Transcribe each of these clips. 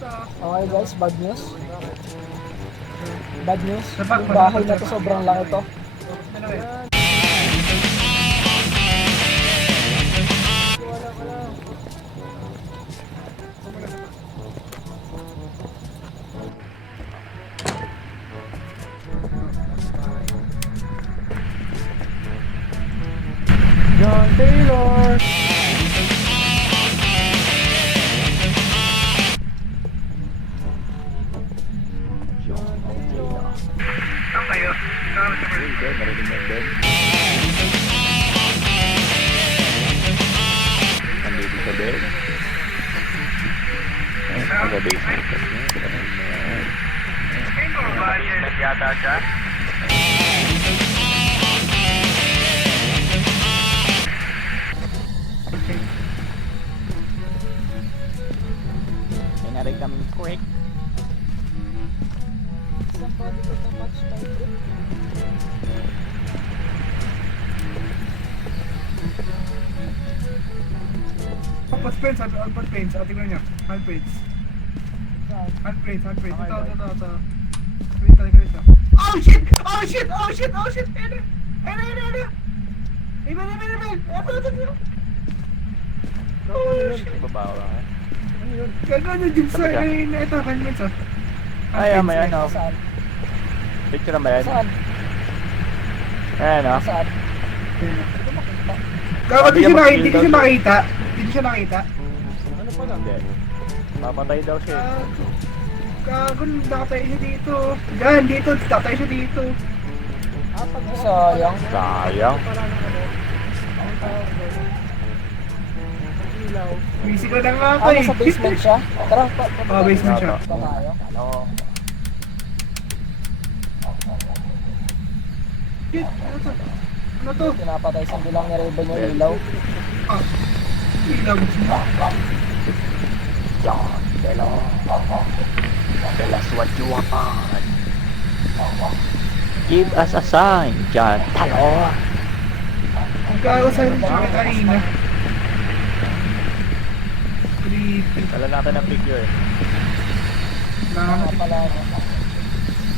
Okay guys, bad news. Bad news. Sapak, Yung bahay na to sobrang laki to. John Taylor. Saan kayo? Saan kayo? Marinig mo din. Nandito sa bed. Nasa basement kasi. Basement yata siya. May narin kaming quick. Somebody got a match my trip. Alpha Spence, Alpha Spence. Tingnan niya. Handprints. Handprints. Ito. Rito. Oh shit! Oh shit! Eno! Emil! Ito! Oh shit! Babawa ka. Gagano din sa ito, handprints ah. Ay, may ano. Saan? Picture na ba yan? Saan? Ayan o. Saan? Gago, di siya nakita. Ano pa lang? Hindi. Papatay daw siya. Gago, nakatay siya dito. Yan, dito. Nakatay siya dito. Sayang. Sayang. Busy ka na nga ako Ah, eh. nasa basement siya? Tara, Basement siya. pa tayo. Ano? Shit, ano to? Pinapatay sa bilang ni Raven yung ilaw. Ah, ilaw. John Taylor. Tell us what you want. Give us a sign, John Taylor. Gago sa kanina. Creepy. Dala natin ang picture. Mga pala, no?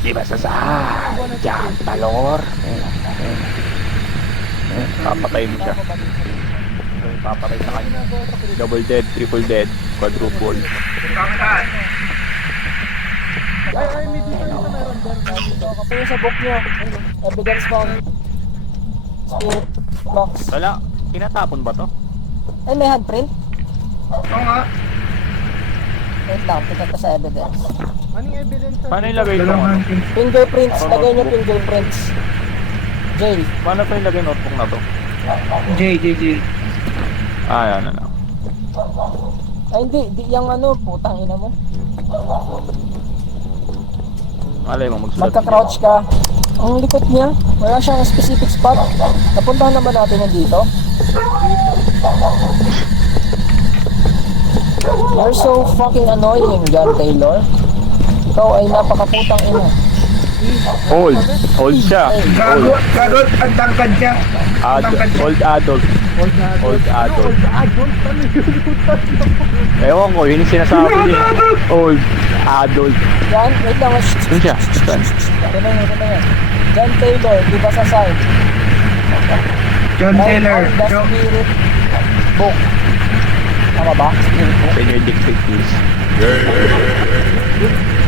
Give us a sign, John Taylor. Papatay mo siya. Papatay sa kanya. Double dead, triple dead, quadruple. Kamutaan. Ay, may dito na meron din. Dito, kapag yung sa book nyo, evidence found. Spirit box. Wala, tinatapon ba to? Ay, may handprint? Oo nga. Wait lang, tingnan ko sa evidence. Paano ilagay ito? Dalawang handprints. Fingerprints, lagay nyo fingerprints. Jail. Paano pa ilagay notebook na to? J. Ah, yan na. Ay, di yung ano, putang ina mo. Malay mo, magsulat. Magka-crouch ka. Ang likot niya, wala siyang specific spot. Napuntahan naman natin yan dito. You're so fucking annoying, John Taylor. Ikaw ay napakaputang ina. Old siya. Gago, ang tangkad siya. Old adult. Ewan ko, yun yung sinasabi niya. Old adult. John, wait lang. Yun siya. Saan? Ito na yan. John Taylor, di ba sa side? John Taylor. By the Spirit Book. Tama ba? Spirit Book. Can you dictate please?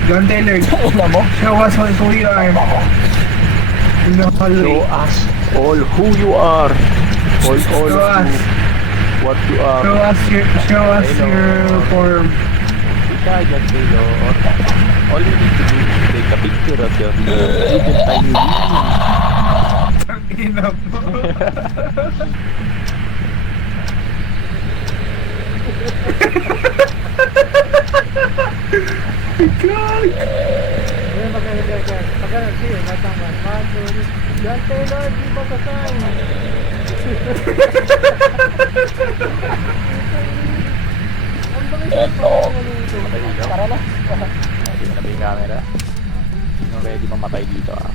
John Taylor. Ina mo? Show us who you are. In the Show hallway. us all who you are. All Show us. what you are. Show us your form. Ika, John Taylor. All you need to do is take a picture of your little tiny wing. Ang ina po. God! John Taylor, di ba sa sign? Tara na. Hindi na ba yung camera? Sino ready mamatay dito ah?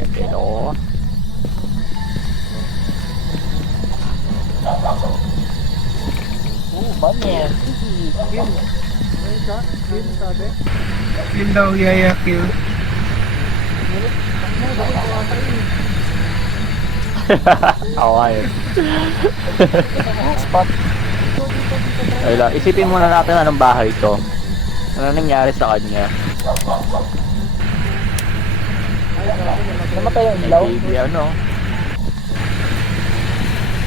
John Taylor. Banyo. Ayun ka? Kill sabi? Kill daw, yaya kill. Awayan. Spot. Ay lang, isipin muna natin anong bahay to. Ano nangyari sa kanya? Namatay yung ilaw. Baby ano?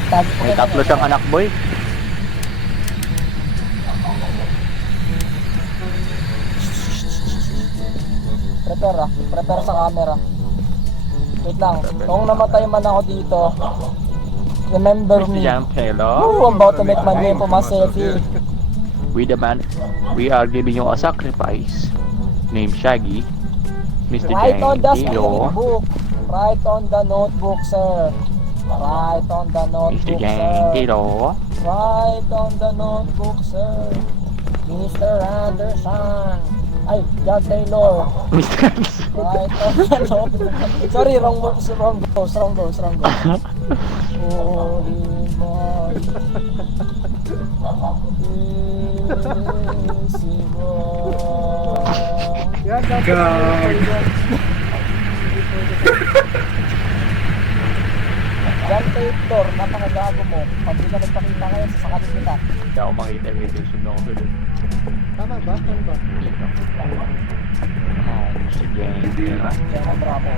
Tag. May tatlo siyang anak boy. Prepare sa camera. Wait lang, kung namatay man ako dito, remember me. Jump, hello. Ooh, I'm about to make my name for myself here. We are giving you a sacrifice. Named Shaggy. Mr. Write on the Jane spirit Tilo. book. Write on the notebook, sir. Write on the Mr. notebook, Jane sir. Tilo. Write on the notebook, sir. Mr. Anderson. Ay, John Taylor. Mr. Right on the notebook. Sorry, wrong ghost. Holy moly. Yan, dapat God. John Taylor, napakagago mo. Pag di ka nagpakita ngayon, sasakalin kita. Hindi ako makita yung intention ako doon. Tama ba? Tama ba? Oh, Mr. Jane Tilo. Diyan ang bravo.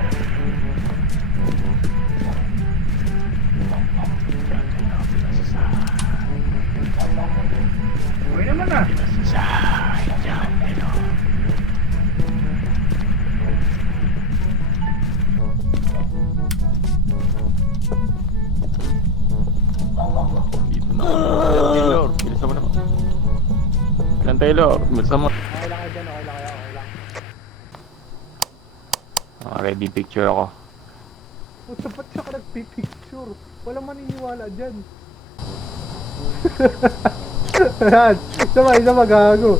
Okay naman ah. Dito na. Taylor, bilisan mo naman. Ilan Taylor, bilisan mo. Okay lang kayo dyan, okay lang kayo, okay lang. Ready picture ako. Puta, ba't siya ka nagpipicture? Walang maniniwala dyan. Yan, isa magago.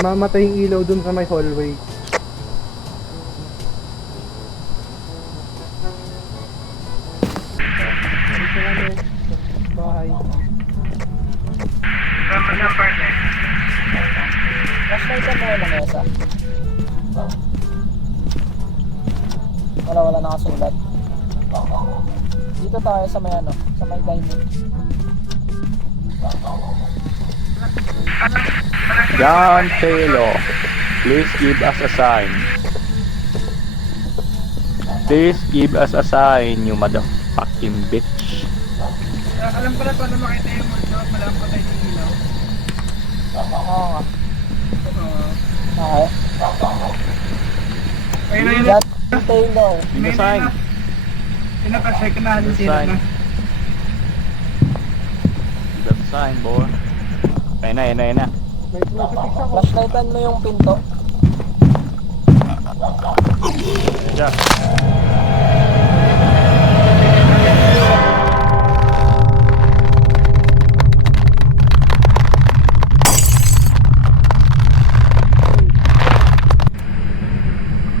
Namamatay yung ilaw dun sa may hallway. Dito kami, sa bahay. Tama na, partner. Flashlight mo ng mesa. Wala nakasulat. Dito tayo sa may sa may dining. John Taylor, please give us a sign. Please give us a sign, you motherfucking bitch. Alam ko na paano makita yung mundo. Malam pa tayo yung ilaw. Oo nga. Oo. Okay. Ayun na yun na. John Taylor. Give the sign. Yun na pa, check na natin Good sila sign. na. Give us a sign, boy. Ayun na. May crucifix ako. Flashlightan mo yung pinto. Diyan.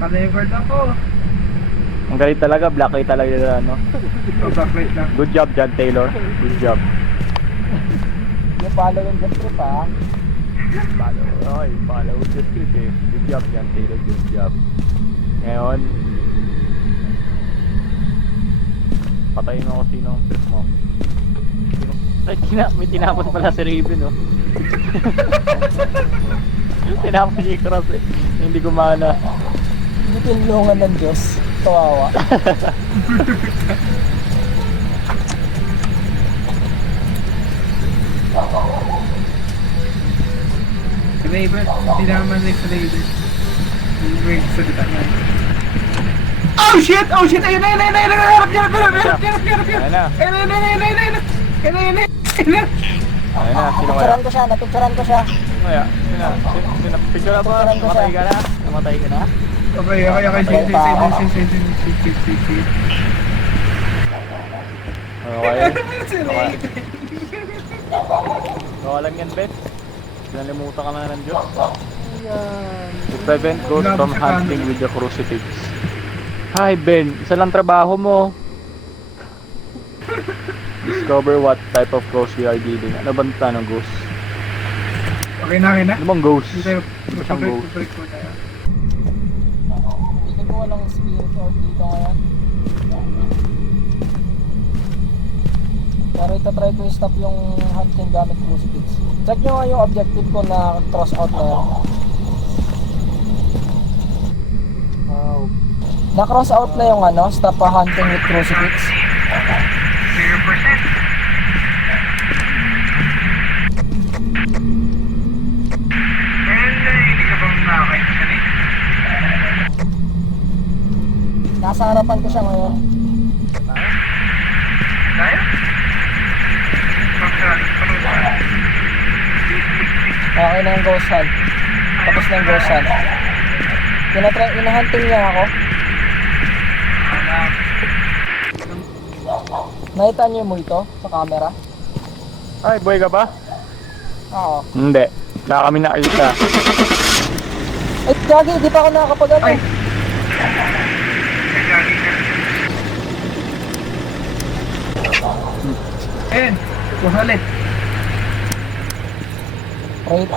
Ka-levered ako. Ang galing talaga, black eye talaga na, ano. Oh, backlight lang. Good job, John Taylor. Good job. Yung follow yung the script ha. Follow the script eh. Good job, John Taylor. Good job. Ngayon, patayin mo kung sino ang trip mo. Ay, may tinapon pala si Raven, oh. Tinapon niya yung cross eh. Hindi gumana. Hindi tinulungan ng Diyos. Kawawa. Raven, hindi naman next Raven. Wait, salita na. Oh shit! Oh shit! Ayun na! Harap! Ayun na. Ayun na! Ayun na, sino kaya? Napicturean ko siya. Sino kaya? Sino? Picture na ba? Namatay ka na? Namatay ka na? Okay. Shit. Okay. Si Raven. Baka lang yan, Bet. Nalimutan ka na ng Diyos. Ayan. To prevent ghosts Grabe from sa hunting camera. with the crucifix. Hi Ben, isa lang trabaho mo. Discover what type of ghost we are dealing. Ano bang tanong ghost? Okay na, okay na. Ano bang ghost? Hindi tayo. Siyang ghost. Break po tayo. Tingin ko walang spirit or dito ngayon. Pero itatry ko i-stop yung hunting gamit crucifix. Check nyo nga yung objective ko na cross out na yan. Wow. Na-cross out na yung ano, stop hunting with crucifix. 0%. Hindi ka bang nakakain Nasa harapan ko siya ngayon. tayo? Okay na yung ghost hunt. Tapos na yung ghost hunt. Hinahunting niya ako. Nakita niyo mo ito sa camera? Ay, boy ka ba? Oo. Hindi. Wala kami nakita. Ay, gagi, di pa ako nakakapag-ano. Ay. Ayan, ulit. Rate.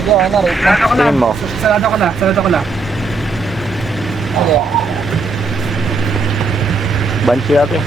Sige, ano, rate na. Sarado ko lang. Tingin mo. Sarado ko lang. Sige. Banshee natin.